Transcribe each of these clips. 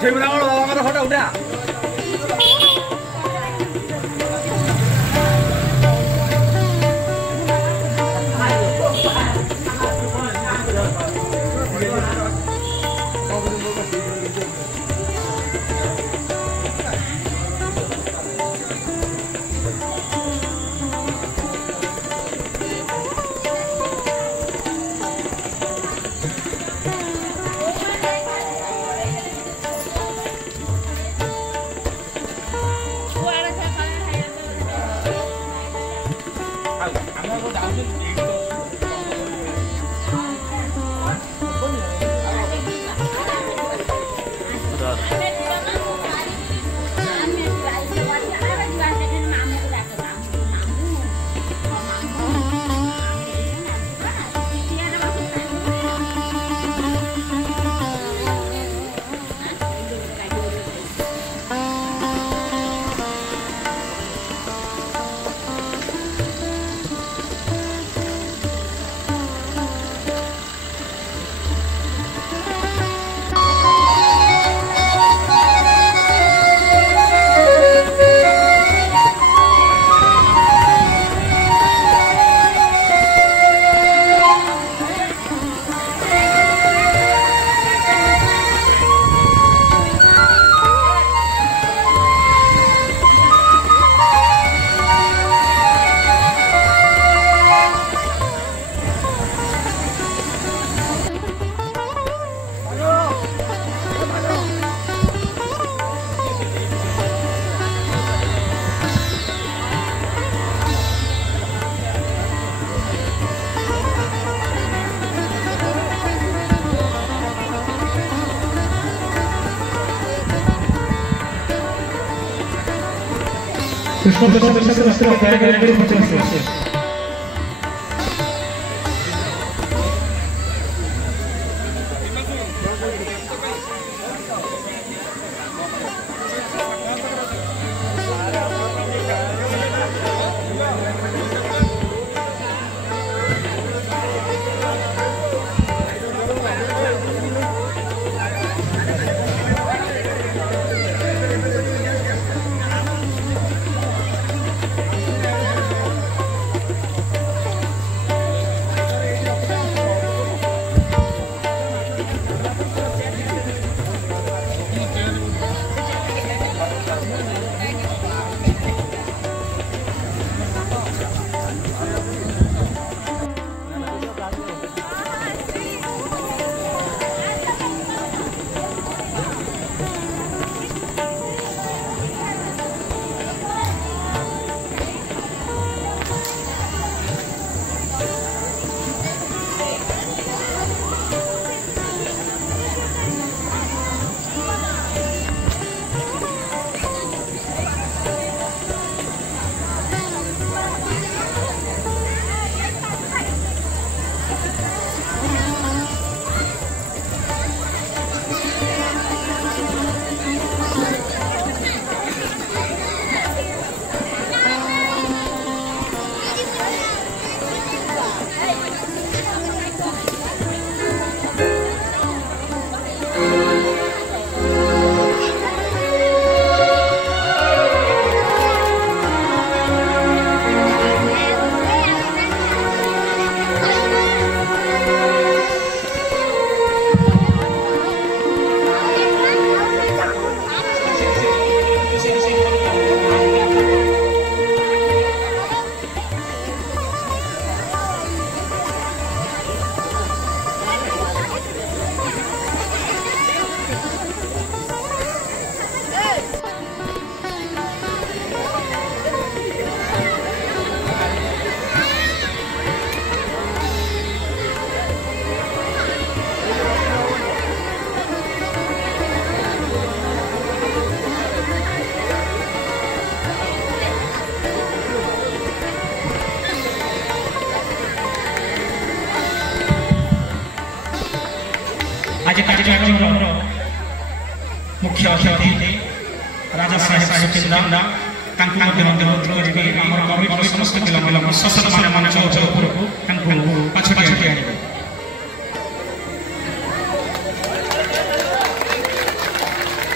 Photo উঠা आज कार्यक्रमର मुख्य अतिथि राजा साहेब चिंदा तांकु ମଧ୍ୟ କରିବେ ଆମର କମିଟିର ସମସ୍ତ ପିଲାମାନଙ୍କୁ ସଦସ୍ୟମାନେ ମଞ୍ଚ ଉପରକୁ ତାଙ୍କୁ ପଛଟି ଆଣିବେ। आज कार्यक्रम मुख्य अतिथि राजा साहेब चिंदा तांकु ମଧ୍ୟ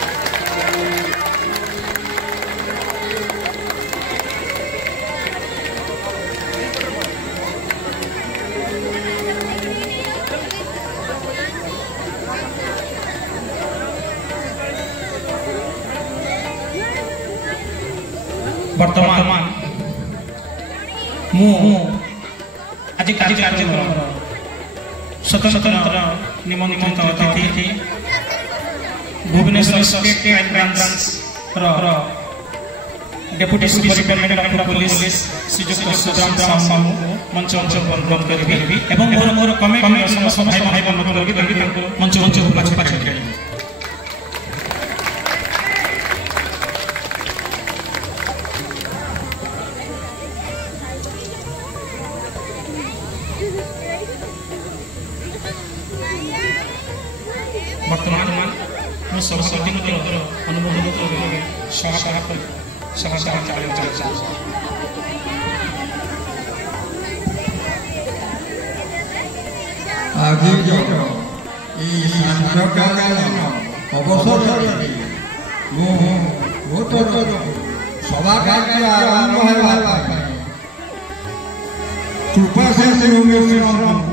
ମୁଁ ଆଜି କାର୍ଯ୍ୟକ୍ରମର ସ୍ୱତନ୍ତ୍ର ନିମନ୍ତ୍ରିତ ଅତିଥି ଭୁବନେଶ୍ୱର ଷ୍ଟେଟ୍ କ୍ରାଇମ୍ ବ୍ରାଞ୍ଚର deputy superintendent of police Shriyukta Sudam Sahu ମଞ୍ଚ ଅନୁରୋଧ କରିବି ଏବଂ ମୋର କମିଟିର ସମସ୍ତ ଭାଇ ବନ୍ଧୁଙ୍କୁ ତାଙ୍କୁ ମଞ୍ଚ ପାଛେ ବର୍ତ୍ତମାନ ମୁଁ ସଭାପତିଙ୍କର ଅନୁମୋଦନ ସଭା ଚାଲିଛି। ଆଜି ଏହି ସାନ୍ଧ୍ୟକାଳୀନ ଅବସରରେ ମୁଁ ସଭା କାର୍ଯ୍ୟ ଆରମ୍ଭ ହେବା ପାଇଁ କୃପା ମିଶ୍ରଙ୍କୁ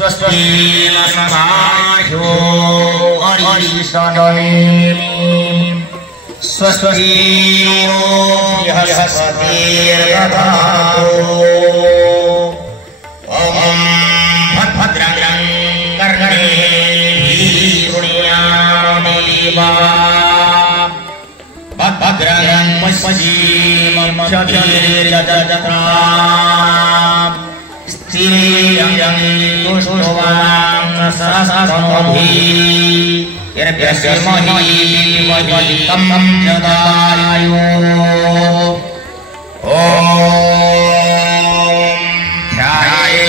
स्वस्ति नमस्कारो अरिषणेमि स्वस्ति बृहस्पतिर्दधातु ॐ भद्रं कर्णेभिः शृणुयामदेवा भद्रं पश्येमक्षभिर्यजत्राम् स्थिरं दुष्टवान् सहस्रमभिः यर्भ्यस्महीवलितं जदायो ॐ ध्याये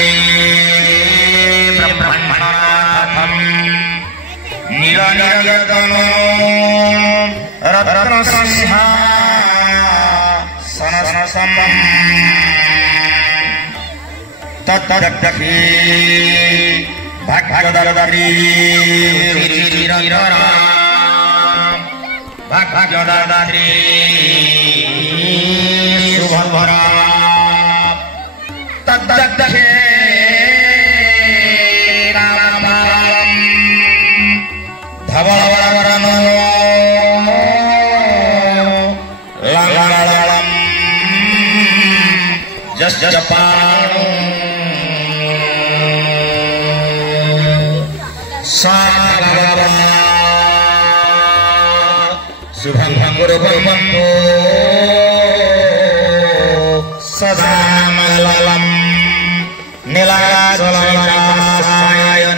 ब्रह्मणाथं निरनिरगतनो रत्नसिंहासनसमम् तत्तदपि भाग्यदात्री भाग्यदात्री शुभभरा तद्दक्षे रामबालम् धवलवरनो ललललम् जस्जपाणो शुभं गुरुभवन्तु सदा मललम् नीलाचलराय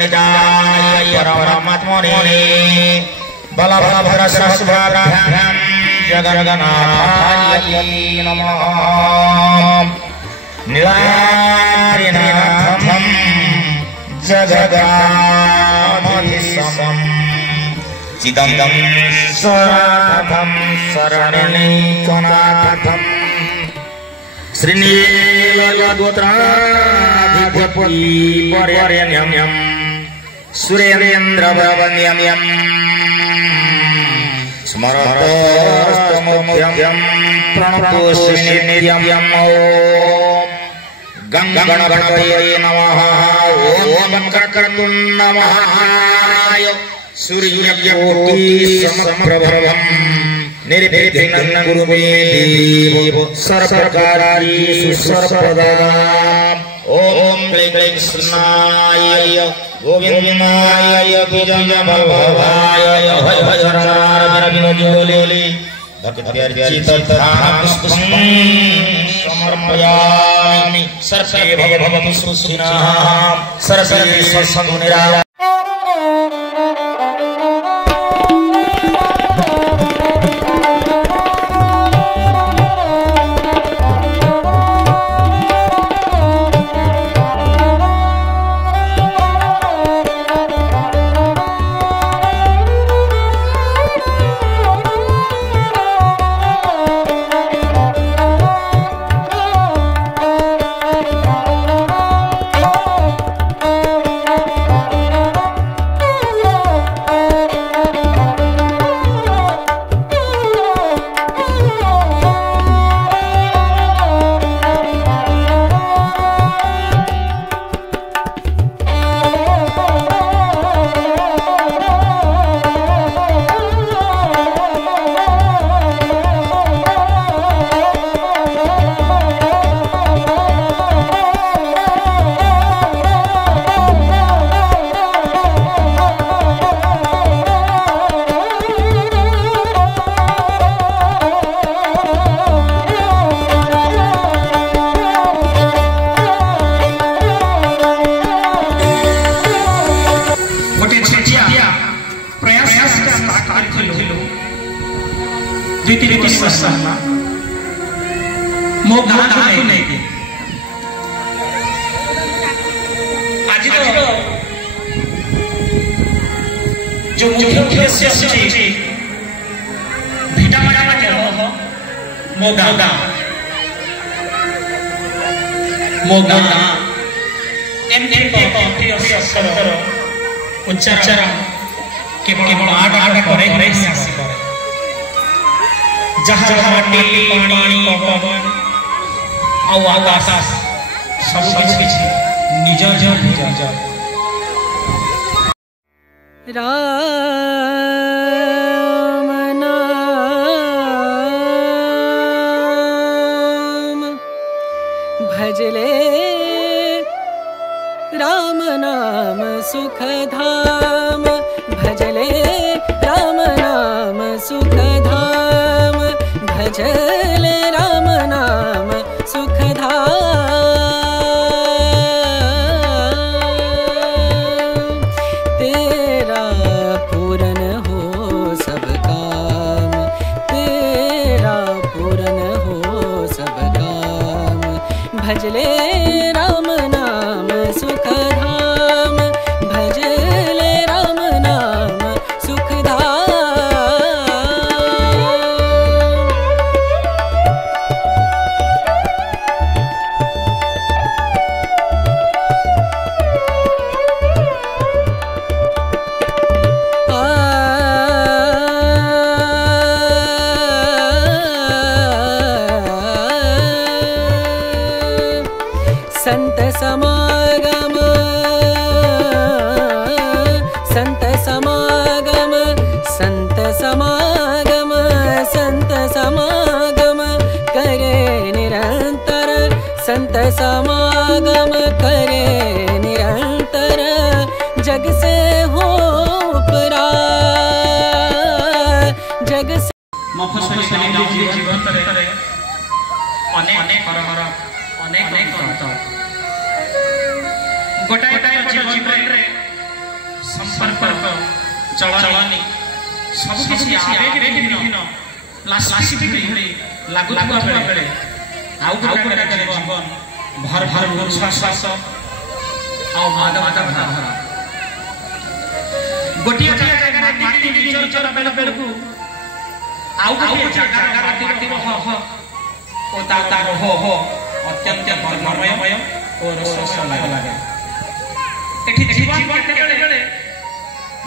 निजाय परमात्मने बलभद्रसहस्राभ्यां जगन्नाथाय नमः नीलारिनाथं जगदामधिसमम् चिदं स्वनाथं शरणैकनाथम् श्रीनीलगोत्राधिपतिवर्यण्यं सुरेन्द्रवन्द्यं स्मरतोस्तमुख्यं प्रणतोषिनित्यं गणगणपतये नमः ॐ वक्रतुण्ड महाकाय सूर्यकोटि समप्रभम् निर्विघ्नं कुरु मे देव सर्वकार्येषु सर्वदा ओम क्लीं क्लीं स्नाय गोविंदाय विजय भवाय भय भजनारविंदोली भक्त्यर्चितं समर्पयामि सर्वे भवतु सुखिनः सर्वे सन्तु निरामयाः। जो मुख्य उद्देश्य अछि भिटामाटा मोगा एमके कॉफी शब्दर उच्चारण केवल 8 करे जहाँ माटी पानी पवन और आकाश सब किछि निज राम नाम भजले राम नाम सुख धाम भजले राम नाम सुख धाम भजले राम नाम सुख धाम तेरा पूरन हो सब काम तेरा पूरन हो सब काम भजले राम नाम सुख धाम भजले राम नाम सुख धाम। संत समागम संत समागम संत समागम संत समागम करे निरंतर संत समागम करे निरंतर जग से हो उपरा जग से मफसली जीवन करे अनेक अंतर गोटाए जीवन रे संपर्क चलानी सब किछि आवेग विभिन्न प्लास्टिक भଳି लागुवा बेले आउ गोटाए जीवन भर उच्छ्वास आ मादक भरा गोटिया जगह माटी विचर बेलू आउ गोटिया जगह माटी हो ओ ता हो अत्यंत मर्ममय और रस लगे एठी जीवन केतेबेले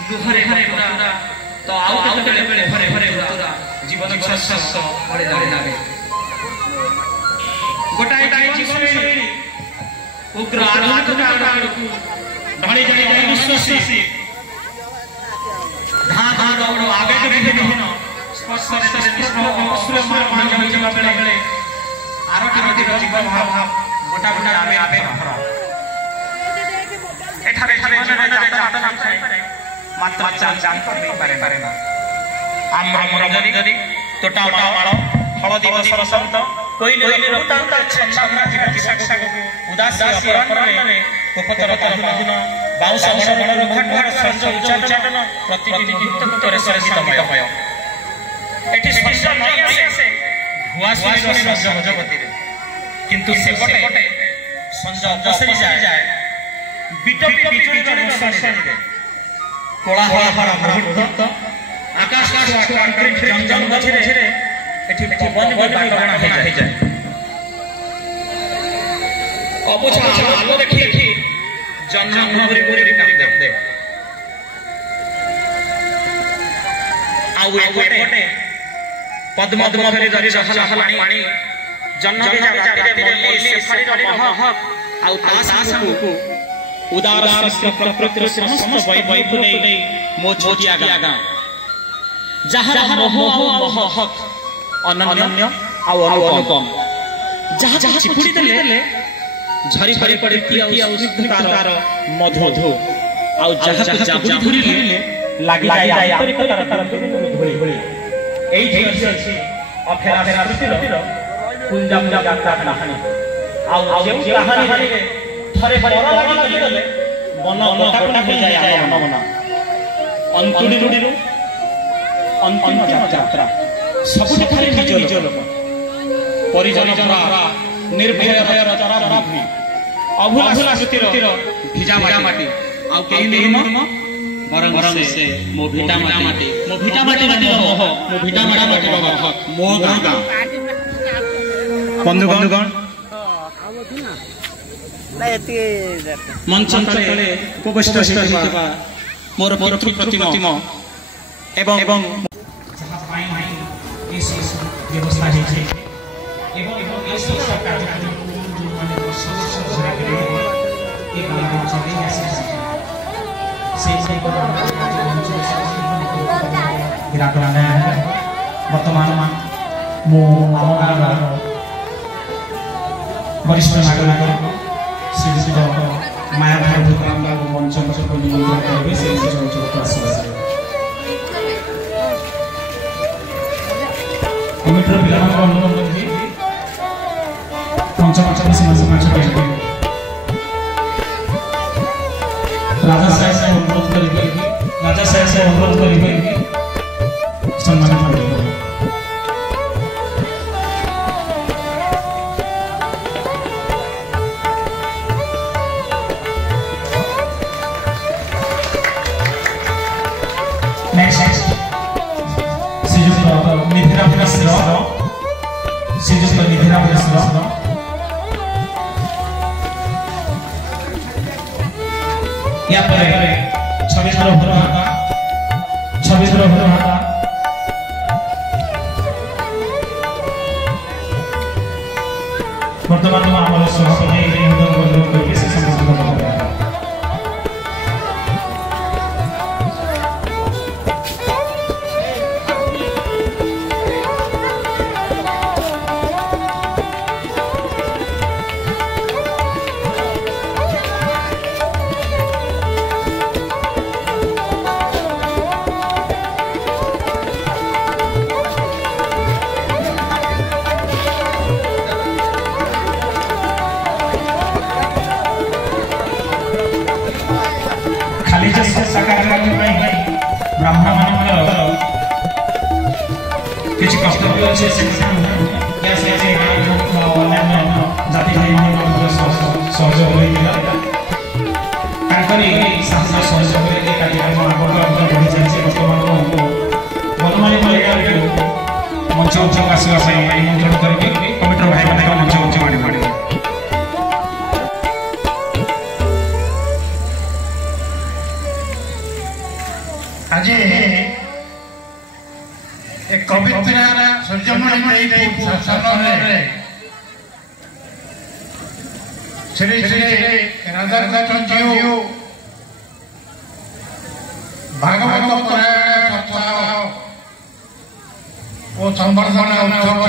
लुहरे पूरा तो आउ केतेबेले भरे पूरा जीवन रस बड़े लागे गोटाए जीवन शैली उग्र आधुनिकता ढली जाई विश्वासी धा दौड़ आगे विभिन्न स्पर्श से अश्रु मार बेले आरोग्य जीवन भाव গোটা গোটা আবেগ ভরা এঠারে জীবনের যাত্রা থাকে মাত্র জানতে পারে না আমরা মরমরি তোটা মাଳ হলদি বসন্ত কোইলির রক্তান্ত ছন্দনা জীবন উদাসী অপরাহ্নে কোপতর কাহিন বাউঁশ বড় ঘাট সঞ্জ উচ্চাটন প্রতিটি মুহূর্তরে সঙ্গীতময় এটি সঞ্জ নই আসে ভুয়াশুণীর সঞ্জগতিরে কিন্তু সেপটে সঞ্জ অপসরি যায় বিটপি বিজুলির বর্ষণীরে কোলাহল মুহূর্ত আকাশ জঞ্জল গছিরে এটি পবন বাতাবরণ হয়ে যায় অবুঝা আলো দেখি জঞ্জল ভাবে করে কাঁদে ଆଉ ଏପଟେ ପଦ୍ମ ପଦ୍ମରେ ଧରି ରହଲା ପାଣି ଜହ୍ନ ରାତିରେ ମଲ୍ଲି ଫାଳିର ମହକ ଆଉ ତା ସାଙ୍ଗକୁ ଉଦାର ପ୍ରକୃତିର ସମସ୍ତ ବୈଭବ ନେଇ ମୋ ଛୋଟିଆ ଗାଁ ଯାହାର ମୋହ ମହକ ଅନନ୍ୟ ଆଉ ଅନୁପମ ଯାହା ଚିପୁଡ଼ି ଦେଲେ ଝରି ଝରି ପଡେ ଆଉ ସ୍ନିଗ୍ଧତାର ମଧୁ ଆଉ ଯାହା ଜାବୁଡ଼ି ଧରିଲେ ଲାଗିଯାଏ ଆନ୍ତରିକତାର ଧୂଳି ଏଇଠି ଅଛି ଅଫେରା ସ୍ମୃତିର କୁଞ୍ଜମ ଯାତ୍ରା କାହାଣୀ ଆଉ ଯେଉଁ କାହାଣୀରେ ଥରେ ଲାଗିଗଲେ ମନ ଗୋଟା ହୋଇଯାଏ ଆମ ମନ ଅନ୍ତୁଡ଼ିରୁ ଅନ୍ତିମ ଯାତ୍ରା ସବୁଠି ଖାଲି ନିଜ ଲୋକ ପରିଜନ ଭରା ନିର୍ଭୟର ଚରାଭୂମି ଅଭୁଲା ସ୍ମୃତିର ଭିଜା ମାଟି ଆଉ କେହି ନେଇ ବରଂ ସେ ମୋ ଭିଟା ମାଟି ମୋହ ମୋ ଭିଟା ମାଟିର ମହକ ମୋ ଗାଁ ବନ୍ଧୁଗଣ ମଞ୍ଚ ତଳେ ଉପବିଷ୍ଟ ହୋଇଥିବା ମୋର ପ୍ରତିମ ଏବଂ ଯାହା ପାଇଁ ବ୍ୟବସ୍ଥା ହେଇଛି এবং এই সমস্ত কার্যক্রমগুলো মানে বর্ষ ধরে এই গাঁও চলে আসছে সেই বিরাট বর্তমান মো ଆମ ଗାଁର ବରିଷ୍ଠ ନାଗରିକ ଶ୍ରୀଯୁକ୍ତ ମାୟାଭାଇ ଭୂତରାମଙ୍କୁ ମଞ୍ଚ ନିମନ୍ତ୍ରଣ କରିବେ ସେ ଅଞ୍ଚଳକୁ ଆସିବେ କମିଟିର ପିଲାମାନଙ୍କୁ ଅନୁରୋଧ କରିବି पंचम समाज राजा साहेब अनुरोध करेंगे सम्मानित करेंगे नेक्स्ट श्रीजुक्त निधिराम मिश्र या पर 26 वर्तमान आम सभापति ब्राह्मण मान किसी कर्तव्य अच्छे जाति भाई सहयोग सहयोग कार्यक्रम आगे बढ़ी चलती बर्तमान बनमाली मंच उच्चक आसवा निमंत्रण करके कमिटर भाई मान मंच उच्च माड़ी पड़े आज एक कविता सूर्यमणि श्री श्री राधाकृष्ण जी भागवत पारायण सप्ताह और संवर्धन उत्सव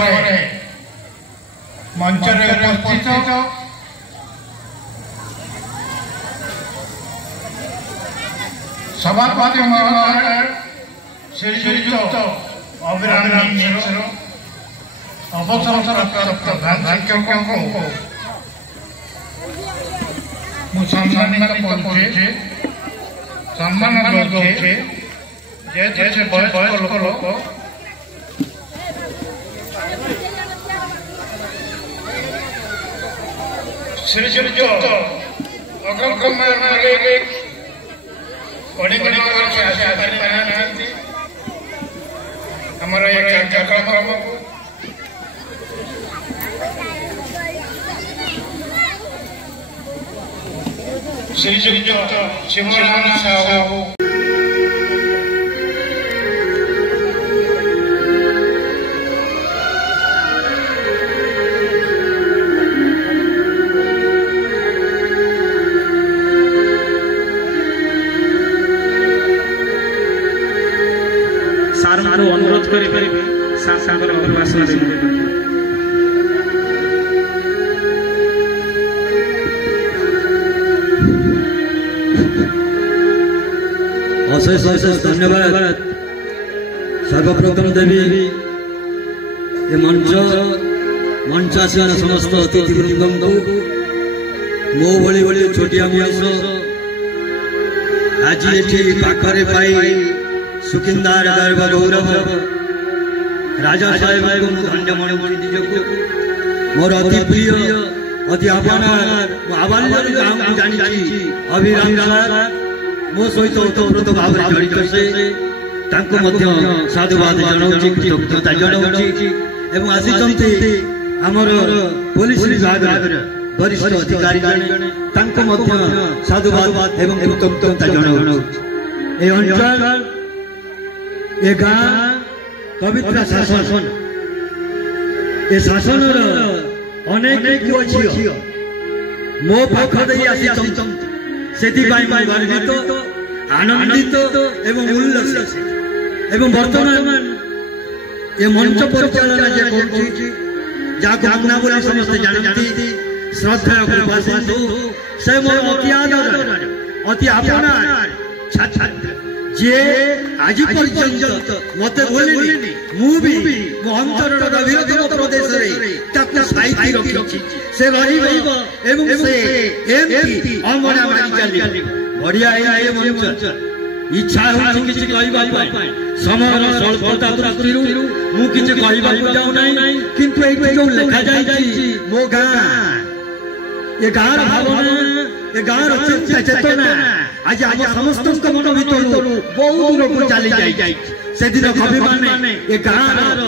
मंच उपस्थित सभापति महोदय श्रीयुक्त अभिराम मिश्र अवसर प्राप्त भाग्यज्ञों को सम्मानित करुचे सम्मान दौचे जैसे वयस्क लोक श्रीयुक्त अग्रक्रमे हमारा एक कार्यक्रम श्रीयुक्त शिवराम साहू अनुरोध करेंगे सागर अभिभाषण अशेष अशेष धन्यवाद सर्वप्रथम देवी ये मंच आसार समस्त अतिथिवृंद को मो भली भली छोटिया मनीष आज ये पाखरे पाई सुखिंदार गर्व गौरव राजा साहेब को धन्य मणिमणि निजको मोर अति प्रिय अति आबाल्य जानी अभिराम सर मो सहित ओतप्रोत भाव जड़ित से साधुवाद जनाऊँ कृतज्ञता जनाऊँ एवं आसी आमर पुलिस विभाग वरिष्ठ अधिकारी साधुवाद एवं कृतज्ञता जनाऊँ ए अंचल ए गाँ पवित्र शासन ए शासन अनेक मो पाख से गर्वित आनंदित एवं उल्लसित एवं वर्तमान ये मंच परिचालना जहाँ बोली समस्त जानती श्रद्धा कृपा सिंधु से मोर अति आदर अति आपनार छात्र जे आज पर्यंत मत बोलेनी मो अंतर गभीरतम प्रदेश साइती रखी से रहिबो एवं से एमपी अमरा मारी चली बढ़िया ए मंच इच्छा हो किछि कहबा पाई समर स्वल्पता दृष्टिरु मु किछि कहबा जाऊ नै किंतु एठी जो लिखा जाई मो गाँ ये गाँ भावना ये गाँ चेतना आज आम समस्त मन भर बहुत दूर को चली जाए से दिन कवि माने ये गाँव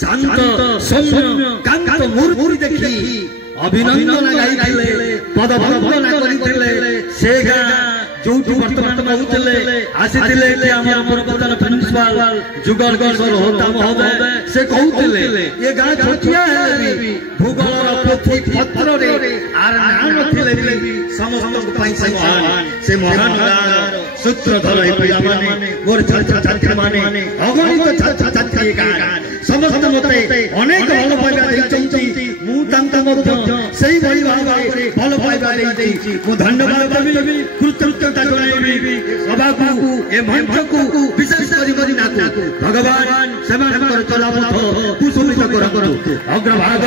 शांत सौम्य कांत मूर्ति देखी अभिनंदन गाई पदवंदना करते से गाँ जो वर्तमान कहते आसी पूर्वतन प्रिंसिपाल जुगल होता महोदय से कहते ये गाँ छोटिया भूगोल पोथी पत्र आर नाम समस्त से महान सूत्रधर मोर छात्र छात्री माने अगणित छात्र छात्री समस्त मते अनेक भल पाइबा धन्यवाद देवी कृतज्ञता जनाइबी सभा को ए मंच को विशेष भगवान सेमानकर चलापथ कुशलित करंतु अग्रभाग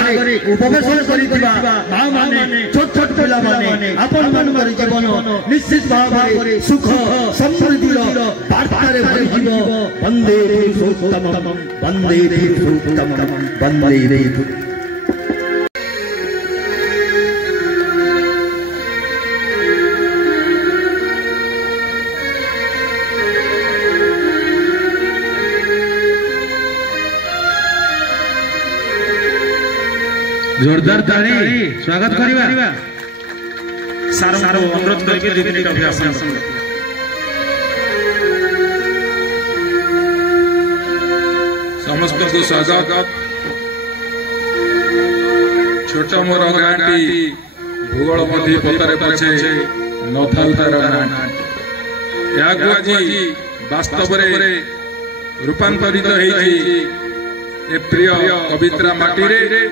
उपवेशन करिथिबा मां माने छोट छोट पिला माने आपन मानकर जीवन निश्चित भाव सुख समृद्धि वार्ता रे भरिबो वंदे पुरुषोत्तम वंदे पुरुषोत्तम वंदे जोरदार ताली स्वागत करिबा सारो अनुरोध करके 2 मिनिट अभिभाषण समस्त को स्वागत छोट मोर गाँटी भूगोल मध्य पतारे पछे नथाल तार या आज वास्तव रूपांतरित ए प्रिय कवित्रा माटी रे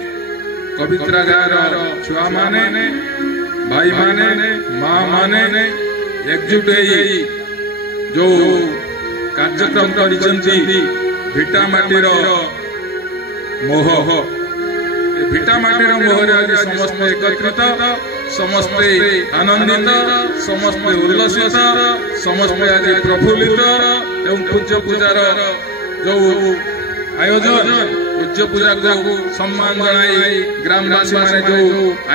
कवित्रा गाँव छुआ माने भाई माने माँ माने एकजुट जो कार्यक्रम करिसेंती भिटामाटीर मोह भिटामाटीर मोहरे आज समस्त एकत्रित समस्ते आनंदित समस्ते उल्लसित समस्ते आज प्रफुल्लित एवं पूज्य पूजार जो आयोजन पूज्य पूजा को सम्मान जनाई ग्रामवासी माने जो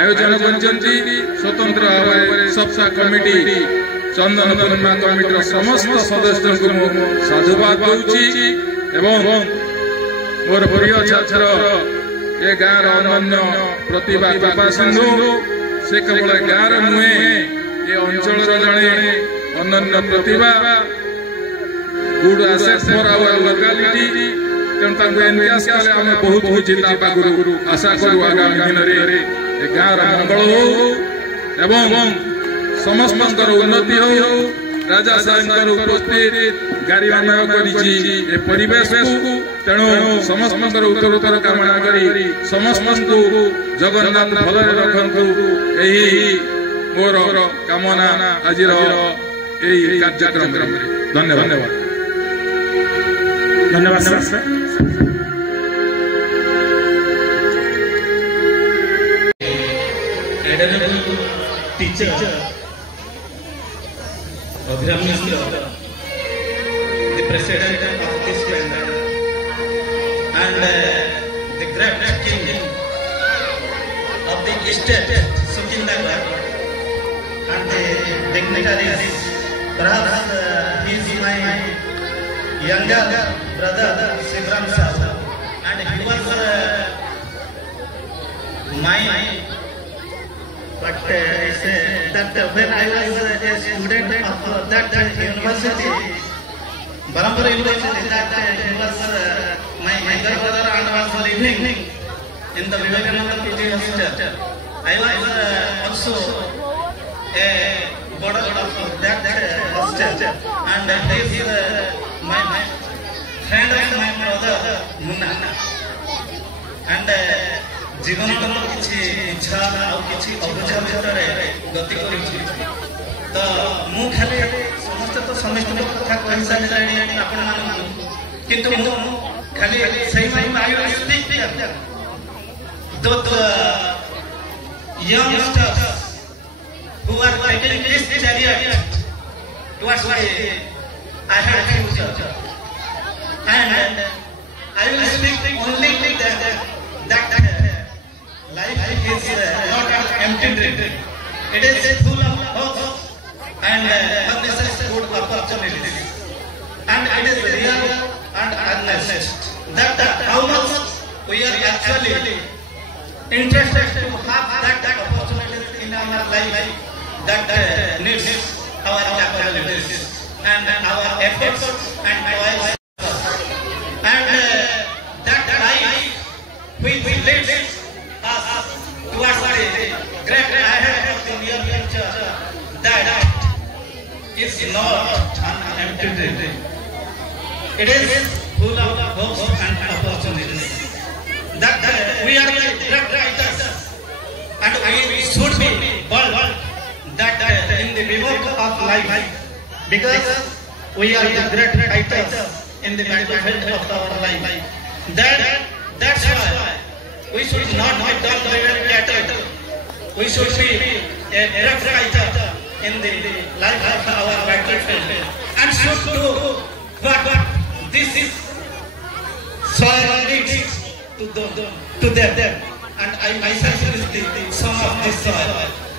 आयोजन करछंती स्वतंत्र भाव सप्ताह कमिटी चंदन पूर्णिमा कमिटीर समस्त सदस्य को साधुवाद दूची एवं मोर प्रिय छात्र ए गाँव अनन्य प्रतिभा कृपा सिंधु से केवल गाँव नुहे ये अंचल जड़े अनन्य प्रतिभा गुड आसेस फॉर आवर लोकालिटी तेणु एनकाश कले आम बहुत किसी आशा करूँ आगामी दिन में गाँव मंगल हो एवं समस्त उन्नति हो राजा साहेब उपस्थित गाड़ी परिवेश तेणु समस्त उत्तरोत्तर कामना करी समस्त जगन्नाथ भल रखु यही मोर कामना आज कार्यक्रम धन्यवाद धन्यवाद sir teacher Abhiram Misra, the president of this land, and the great king of the estate, Sukindagar, and the dignitaries. Perhaps he is my younger brother, Sibram Sahab, and he was my. But that when I was a student of that university, Barampur University, that he was my younger brother and was living in the Vivekananda PG hostel. I was also a boarder of that hostel, and he is my friend of my brother Munna. And जीवन किसी इच्छा आ किसी अबुझा भितर गति कर मु खाली समस्त तो समस्त कथा कही सारे किंतु खाली youngsters who are taking this chariot towards the ahead future, and I will speak only that life is not an empty dream. It is full of hope and promises good opportunities. And it is real and honest that how much we are actually interested to have that opportunity in our life that needs our capabilities and our efforts and toils. And that life which leads us towards the great ahead of the near future, that is not an empty dream. It is full of hopes and opportunities. That we are the great writers, and we should be bold that in the work of life, because we are the great writers in the battlefield of our life. That's why we should not be dull-driven cattle. We should be a great writer in the life of our battlefield, and should do what this soil needs to them. And I myself is the son of this soil.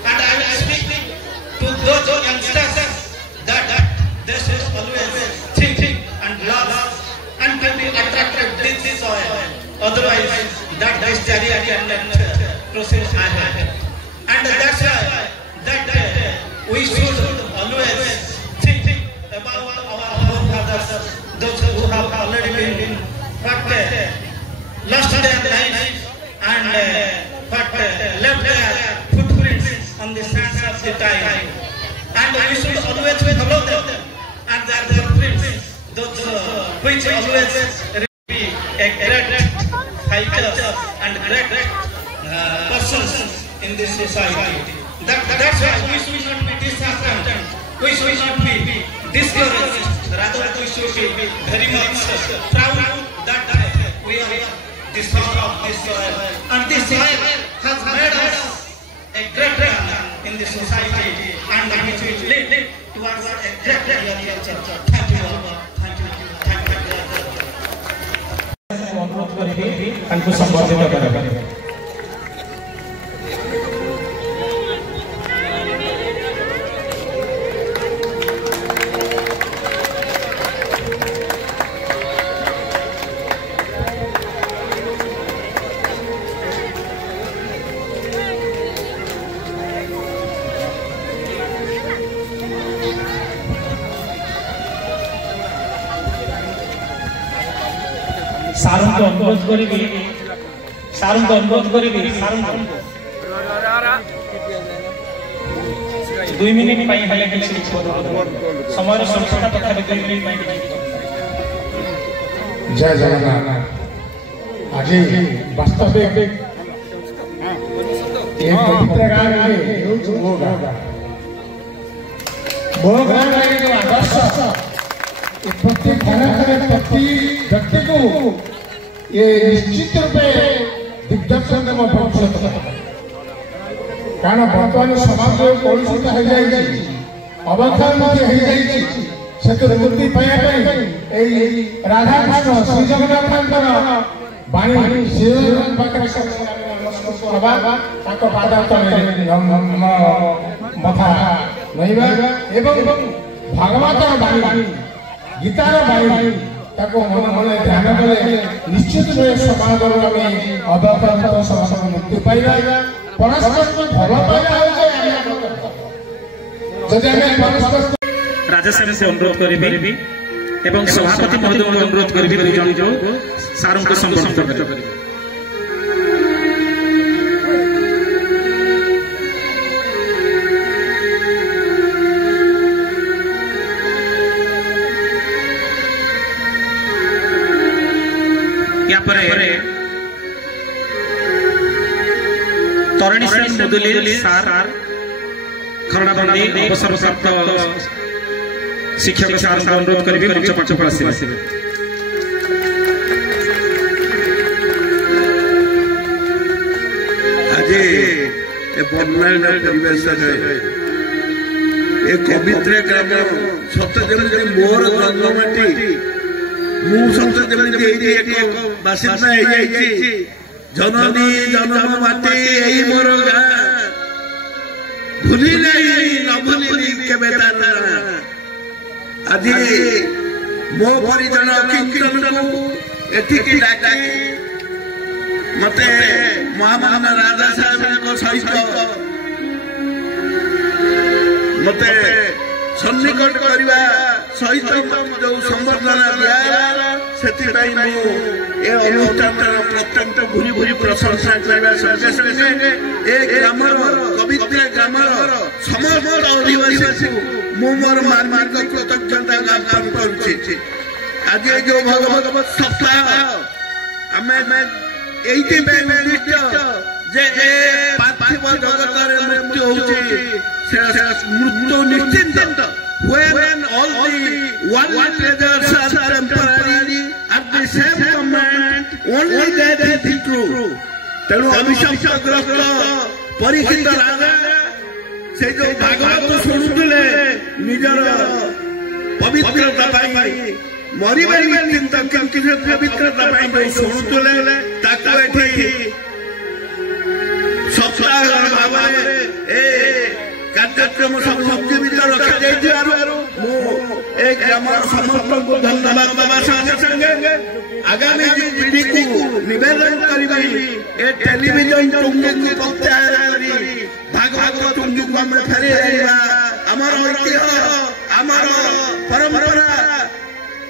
And I will speak to those youngsters that they should always think and love and can be attracted to this soil. Otherwise, that this chariot cannot proceed ahead. And that's why that we should always think about our forefathers, those who have already been lost their life and left their footprints on the sands of the time. And we should always follow them and their footprints, those which always be a great fighters and great persons in this society. That's why we should not be disheartened we should not be discouraged, rather we should be very much proud that we are the son of this soil, and this soil has made us a great man in the society, and which will lead towards a great agriculture. Thank you all. Thank you. अनुरोध करेंगे उनको संबोधित करेंगे। सारुं को अनुरोध करेंगे, सारुं को अनुरोध करेंगे, सारुं को 2 मिनिट पाई हेले के लिए समय संस्था तथा 2 मिनिट पाई जय जगन्नाथ। आज वास्तविक ये पवित्र गान है वो गान जो आदर्श प्रति प्रति व्यक्ति को ये निश्चित रूपे दिग्दर्शन कारण बर्तमान समाज कलुषित हो जाए अवक्षय से मुक्ति राधा कृष्ण श्री जगन्नाथ बाणी श्री जगन्नाथ पाद मथा नहींबा भागवत बाणी गीतार बाणी मन मन ध्यान कले निश्चित भाव समाज अवक्षय मुक्ति पाइबा परस्पर भल पाइबा राजस्थान से अनुरोध करी एवं सभापति महोदय अनुरोध करी जो सारों को संबोधित करेंगे। यहाँ पर तरणीश्वर मुदुली सार खरणाबंदी अवसर प्राप्त शिक्षक सार अनुरोध करेंगे मंच पक्ष पर आसिबे। आज बर्णन परिवेश पवित्र ग्राम सत्य जमी मोर जन्ममाटी सत्य जमी बासिंदा जननी जन्म माटी यही मोर गाँ भूली नहीं न भूली केबे आज मो परिजन कीर्तन को एठिकी डाकी मते महामहिम राजा साहेब सहित मते सन्निकट करवा सहित जो संबर्धना दिया से अनुष्ठान प्रत्यंत भूरी भूरी प्रशंसा करवा संगे संगे ग्रामर पवित्र ग्रामर समस्त अधिवासी मु मोर मानवीय कृतज्ञता ज्ञापन करुछि। आज जो भगवत सप्ताह आम एइति निर्दिष्ट जे पार्थिव जगत मृत्यु होछि मृत्यु निश्चित when all the worldly pleasures are temporary at the same moment only that is the true तेणु अभिशप्तग्रस्त परीक्षित राजा से जो भागवत शुणुले निजर पवित्रता मरवा चिंता किसी पवित्रता जो शुणुले सप्ताह भाव कार्यक्रम सब सजीवित रखा ग्राम समस्त को धन्यवाद बाबा संगे संगे आगामी पीढ़ी को निवेदन करी टेलीविजन टुंगु को प्रत्याहार करी भागवत टुंगु को हम फेरे आमर ऐतिह्य आमर परंपरा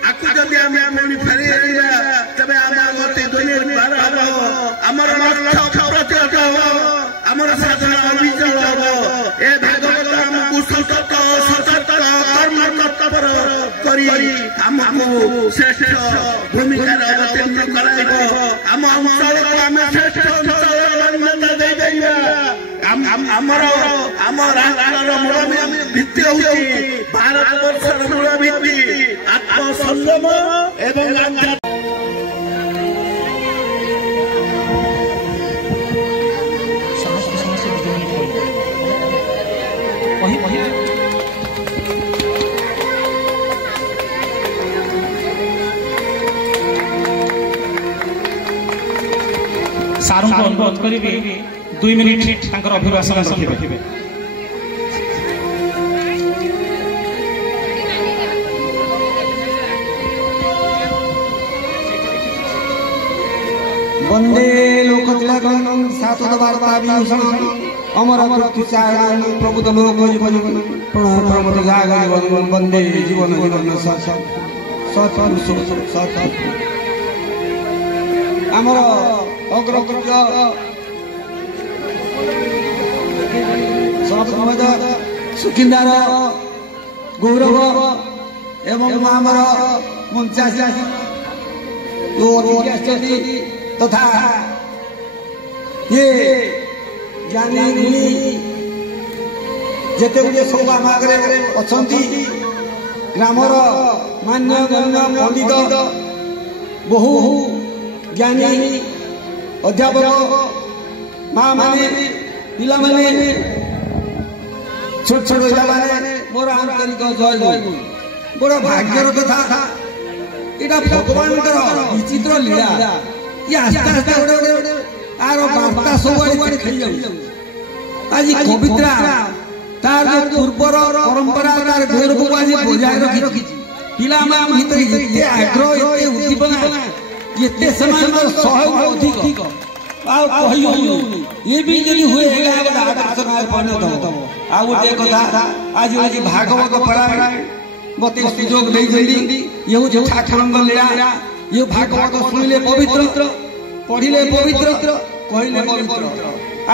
आकु जदि आम पुणी फेरे तेज आम गति दुनिया पार हम आमर लक्ष्य प्रतिहत हम आमर साधना अविचल हम ए भागवत आमको सतत सतत कर्म तत्पर करी आमको श्रेष्ठ भूमिका अवतीर्ण कराइब आम अंचल को आम श्रेष्ठ अंचल मान्यता दे आमर ଆମ ରାଷ୍ଟ୍ରର ମୂଳ ଭିତ୍ତି ହେଉଛି ଭାରତ ବର୍ଷର ମୂଳ ଭିତ୍ତି ଆତ୍ମସଂଯମ ଏବଂ सारू को अनुरोध करी 2 मिनिट अभिभाषण रखिबे। वंदे लोकतिलकं सातोदवार्ताभिभूषण अमर मृत्युचारण प्रबुद्ध लोक जीवन प्रणत जागरण वंदे जीवन जीवन सत सत आमर अग्रगण्य सुखिंदार गौरव एवं आमर मुंचासी तथा ये ज्ञानी मुनि जेते गुटे सब आम आगे अच्छा ग्रामर मान्य गण्य पंडित बहु ज्ञानी अध्यापक माँ माने पिला माने छोट छोट पिला माने मोर आंतरिक जय जय बड़ भाग्यर कथा एटा भगवान विचित्र लीला ये आस्ते आस्ते गोटे आर बार्ता सब खेली जाऊ आज कविता तार पूर्वर परंपरा तार गौरव आज बजाय रखी पिला भीतर एते आग्रह एते उद्दीपना एते समान सहयोग अधिक ये भी यदि हुए परिणत आ गोटे कथा आज भागवत पढ़ा मत सुजोग नहीं ये हूँ ठाकुर लीला ये भागवत शुणिले पवित्र पढ़िले पवित्र कहले पवित्र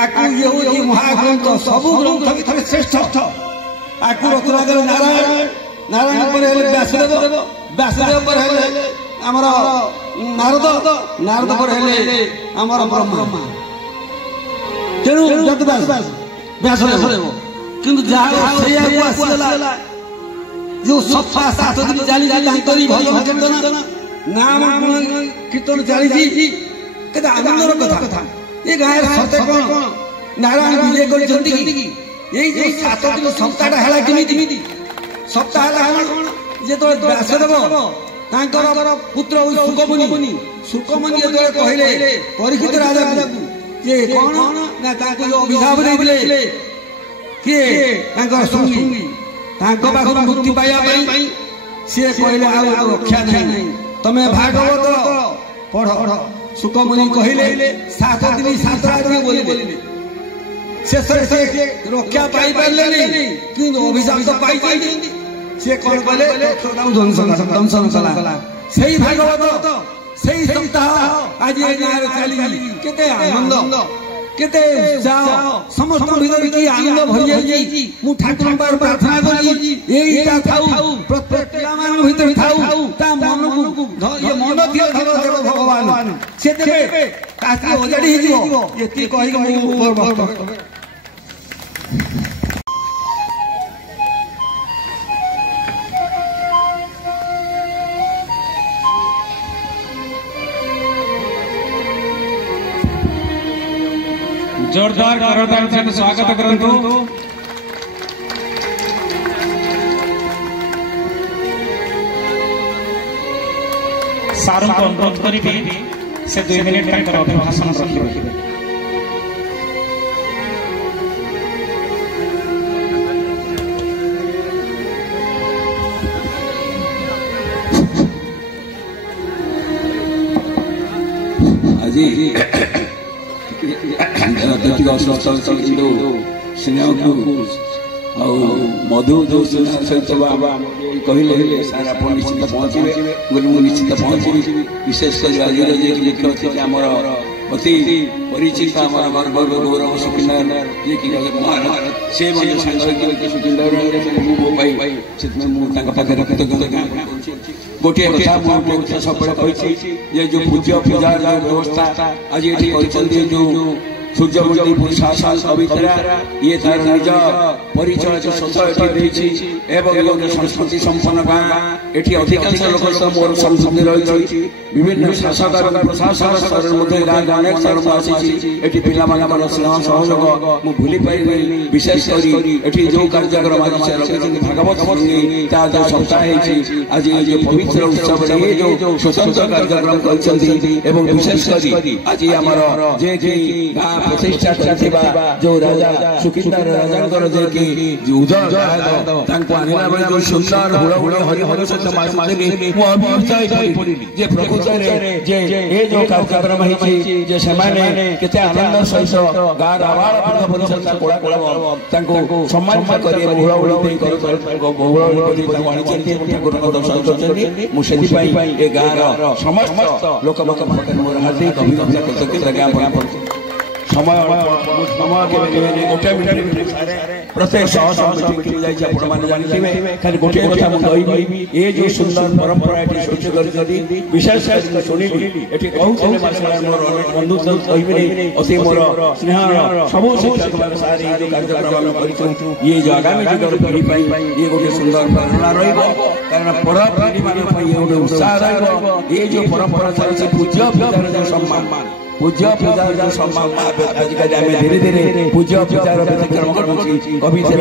आकु ये हूँ महाग्रंथ सब ग्रंथ भितर श्रेष्ठ आकु रचना कले नारायण नारायण पर व्यासदेव व्यासदेव पर आमर नारद नारद पर आमर ब्रह्मा तेणु जत व्यासदेव किंतु जहाँ जो सफा 7 दिन चली भजन कीर्तन नाम कीर्तन चली केते आनंदर कथा ये गाय सते कौन नारायण विजय कर 7 दिन सप्ताह है किमिति सप्ताह है जो व्यासदेव पुत्र सुकमुनि जो कहले परीक्षित राजा ये कौन ना अभिशाप देते किए सुंगी मुक्ति पाइबा सी कहले रक्षा नहीं तमें भागवत पढ़ सुकमुनि कहले 7 दिन 7 रात बोले शेष से रक्षा पाई पारे कि अभिशाप तो पाई सी कौन कहले दंशन कला से भागवत से सप्ताह आज चली केते आनंद केते उत्साह समस्त भीतर की आनंद भरी जाई मु ठाकुर पर प्रार्थना करी एटा थाउ प्रत्येक पिलामान भीतर थाउ ता मन को ये मन दियो देव भगवान से देबे काकी ओजड़ी हिजिवो एति कहि मु ऊपर बस्त जोरदार करताल से स्वागत करंतु सारू को अनुरोध करी से 2 मिनिट तक अभिभाषण रखिबे। मधु जो सहित कहले सार आप निश्चित पहुँचे निश्चित पहुँची विशेषकर आज मुख्य अतिथि आमर अति परिचित गौरव सुखिंदार ये से सुखिंदार गोटे कथा सब ये जो पूज्य पूजार व्यवस्था आज ये जो सूर्यमंडी पुरुषासन कविता ये तार निज परिचय सोसाइटी देछि एवं ये संस्कृति संपन्न गाँ एठी अधिकांश लोक सह मोर संस्कृति रही विभिन्न शासक और प्रशासन स्तर मध्ये गाँ अनेक स्तर में आसी एठी पिला मानकर स्नेह सहयोग मु भूली पाइबे विशेष करी एठी जो कार्यक्रम आज से रखिछन भागवत संगी ता जो सप्ताह है आज ये पवित्र उत्सव रे जो स्वतंत्र कार्यक्रम करछन्ती एवं विशेष करी आज हमर जे कि गाँ प्रतिष्ठा करथिबा जो राजा सुकिंदर राजांकर जे कि उदय तांको आनिला बेले जो सुंदर हुड़ हरि हरि सत्य मासुनी मु अभिचाय पड़ी जे प्रकृति रे जे ए जो कार्यक्रम है जे समाने केते आनंद सहित गाँ आवार बंद परिषद कोड़ा कोड़ा तांको सम्मान करी हुड़ हुड़ कर बहुळ करी तांको आनिचंती ठाकुर दर्शन करचंती मु सेति पई ए गाँ रो समस्त लोक पकड़ मोर हार्दिक अभिनंदन कृतज्ञता ज्ञापन करछि समय के गोटे मिनट प्रत्येक खाली गोटे कथा मुझे ये जो सुंदर परंपरा ये सृष्टि कर विशेष शुणी ये कहूँ मोर बंधु कहि अति मोर स्नेह सब शिक्षक सारे जो कार्यक्रम कर ये जो आगामी जुगर पीढ़ी ये गोटे सुंदर प्रेरणा रहा पढ़ पीढ़ी मान ये गोटे उत्साह ये जो परंपरा चलती पूज्य पितार सम्मान पूज्य पूजा सम्मान आजिकल आम धीरे धीरे पूज्य पूजार व्यतिक्रम करुची कवितार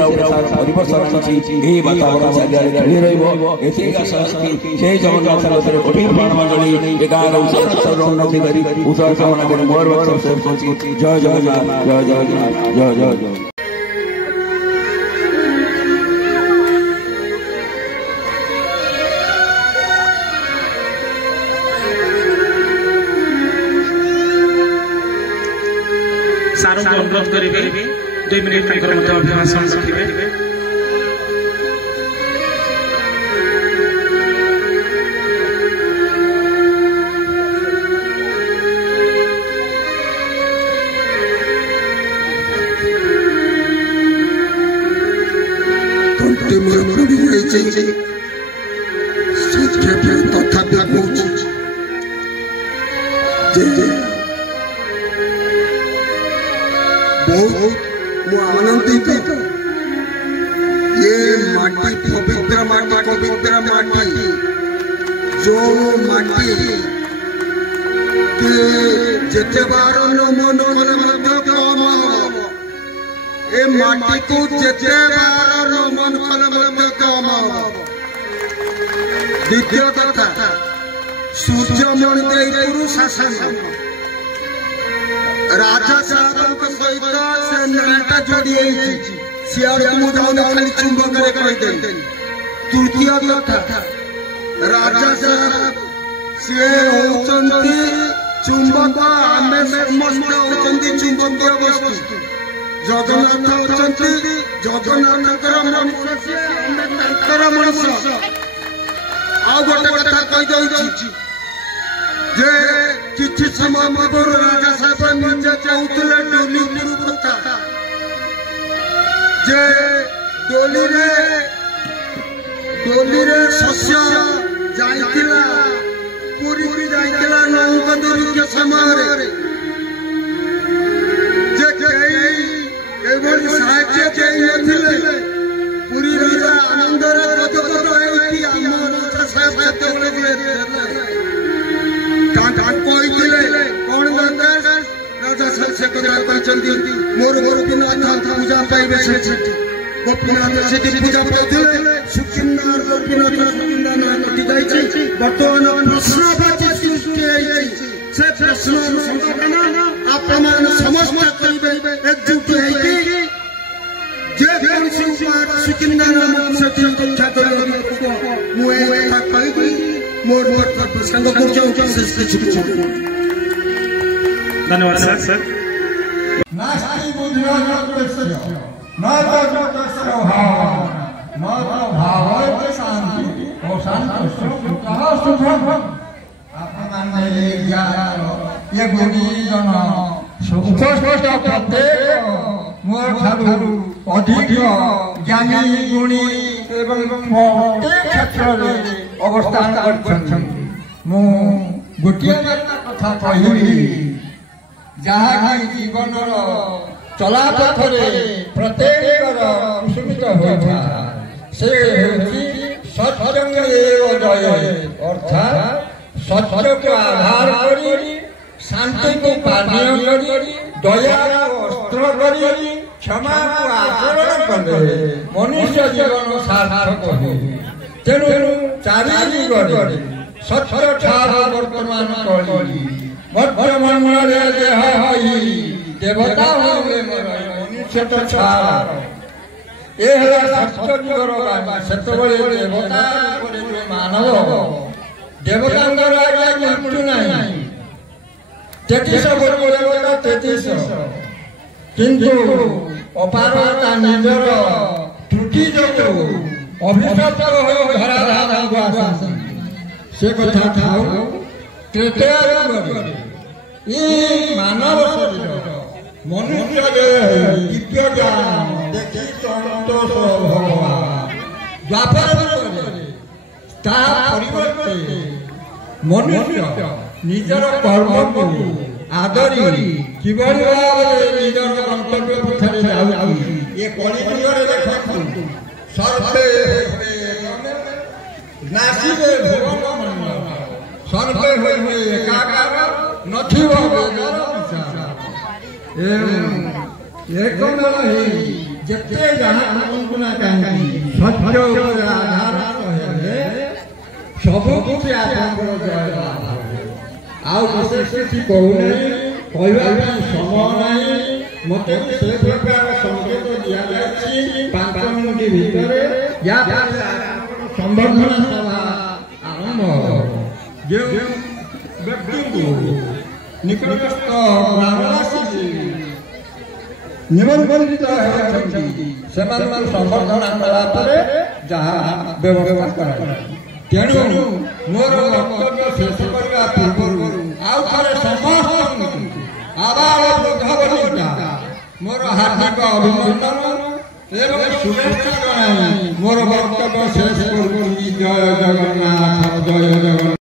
परिवर्तन आनुची वातावरण चारिआडे खेली रही से जगन्नाथ कोटि मंडली गाँव उन्नति कर उत्तर कामना कर मोर जय जगन्नाथ जय जगन्नाथ जय जय जय सारों को अनुरोध करेंगे 2 मिनट अभिभाषण रखिए बहुत आनंदित ये माटी पवित्र माटी जो माटी के जेते बार नमन कले कम ए माटी को जेते बार नमन कले कम द्वितीय कथा सूर्यमणि देव शासन राजा साहब सहित से नाटा जोड़ी सियाड़ खाली चुंबक तृतीय कथा राजा साहब सी होती चुंबक आम समस्त होती चुंबकीय वस्तु जगन्नाथ होती जगन्नाथ मनुष्य आ गोटे कथा कही जे किछि समय पूर्व राजा साहब निजे कहते डोली कथा जे डोली रे शस्य जाइतिला पूरी की जाइतिला नौका दुर्ग समय जे केवल साहित्य चाहिए पूरी राजा आनंद गदगद होई हम राजा साहब कहते कौन राजा साहब से मोर गोपीनाथ पूजा पाइबे गोपीनाथ से पूजा पाते सुखिंदार गोपीनाथ बर्तमान प्रश्नवाची सृष्टि से प्रश्न समाधान आपण समस्त करिबे एकजुट होइके जे कौन सुखिंदार कक्षा कर मुए कहि मोर संग धन्यवाद सर नास्ति बुद्धियो न तो भाव शांति और शांति ये गुणी जन प्रत्येक मोर ठारू अधिक ज्ञानी गुणी एवं प्रत्येक क्षेत्र अवस्थान कर गोटे कथा कहली ଯାହାକି ଜୀବନର ଚଲାପଥରେ ପ୍ରତ୍ୟେକର କୁସୁମିତ ହୋଇଥାଏ ସେ ହେଉଛି ସତ୍ୟମେବ ଜୟତେ ଅର୍ଥାତ୍ ସତ୍ୟକୁ ଆଧାର କରି ଶାନ୍ତିକୁ ପାନୀୟ କରି ଦୟାକୁ ଅସ୍ତ୍ର କରି କ୍ଷମାକୁ ଆଚରଣ କଲେ ମନୁଷ୍ୟ ଜୀବନ ସାର୍ଥକ ହୁଏ। ତେଣୁ ଚାରି ଦିଗରେ ସତ୍ୟ ଠାର ବର୍ତ୍ତମାନ କଳି ବର୍ତ୍ତମାନରେ ଦେହ ହୋଇ ଦେବତା ହୋଇ ମନୁଷ୍ୟ ତ ଛାର ଏ ହେଲା ସତ୍ୟ ଯୁଗର ଗାଥା। ସେତେବେଳେ ଦେବତା ମାନବ ଦେବତାଙ୍କର ଆଜ୍ଞା ମୃତ୍ୟୁ ନାହିଁ 33 ଦେବତା 33 କିନ୍ତୁ ଅପାରତା ନିଜର ତ୍ରୁଟି ଯୋଗୁଁ ଅଭିଶପ୍ତ ହୋଇ ଧରାଧାମକୁ ଆସନ୍ତି। ସେ କଥା ଥାଉ ତ୍ରେତୟା ଯୁଗରେ এই ମାନବ ଶରୀର ମନୁଷ୍ୟ ଦିବ୍ୟ ଜ୍ଞାନ ଦେଖି ସନ୍ତୋଷ ଭଗବାନ ଦ୍ୱାପର ଯୁଗରେ ତା ପରିବର୍ତ୍ତେ ମନୁଷ୍ୟ ନିଜର କର୍ମକୁ ଆଦରି କିଭଳି ଭାବରେ ନିଜର ଗନ୍ତବ୍ୟ ପଥରେ ଯାଉଛି ଏ କଳିଯୁଗରେ ଦେଖନ୍ତୁ ସର୍ବେ ନାସିବେ ଭୁବନ ମଣ୍ଡଳ ସର୍ବେ ହୋଇବେ ଏକାକାର ନଥିବ ବେଦର ବିଚାର ଏକମେଳ ହେଇ ଯେତେ ଯାହା କୁହନ୍ତୁ ନା କାହିଁକି ସତ୍ୟ ଉପରେ ଆଧାରିତ ହେଲେ ସବୁ କିଛି ଆପଣଙ୍କର ଜୟ ଲାଭ ହେବ। ଆଉ ବିଶେଷ କିଛି କହୁନାହିଁ କହିବା ପାଇଁ ସମୟ ନାହିଁ। ମୋତେ ସେ ପ୍ରକାର ସଂକେତ ଦିଆଯାଇଛି 5 ମିନିଟ୍ ଭିତରେ ଯାହାଫଳରେ ଆପଣଙ୍କର ସମ୍ବର୍ଦ୍ଧନା ସଭା ଆରମ୍ଭ ହେବ। ଯେଉଁ ବ୍ୟକ୍ତିଙ୍କୁ ନିକଟସ୍ଥ ଗ୍ରାମବାସୀ ନିମନ୍ତ୍ରିତ ହେଉଛନ୍ତି ସେମାନଙ୍କୁ ସମ୍ବର୍ଦ୍ଧନା କଲା ପରେ ଯାହା ବ୍ୟବସ୍ଥା କରାଯାଏ। ତେଣୁ ମୋର ବକ୍ତବ୍ୟ ଶେଷ କରିବା ପୂର୍ବରୁ ଆଉ ଥରେ ସମସ୍ତଙ୍କୁ ଆବାଳ ବୃଦ୍ଧ ବନିତା ମୋର ହାର୍ଦ୍ଦିକ ଅଭିନନ୍ଦନ ଏବଂ ଶୁଭେଚ୍ଛା ଜଣାଇ ମୋର ବକ୍ତବ୍ୟ ଶେଷ କରୁଛି। ଜୟ ଜଗନ୍ନାଥ ଜୟ ଜଗନ୍ନାଥ।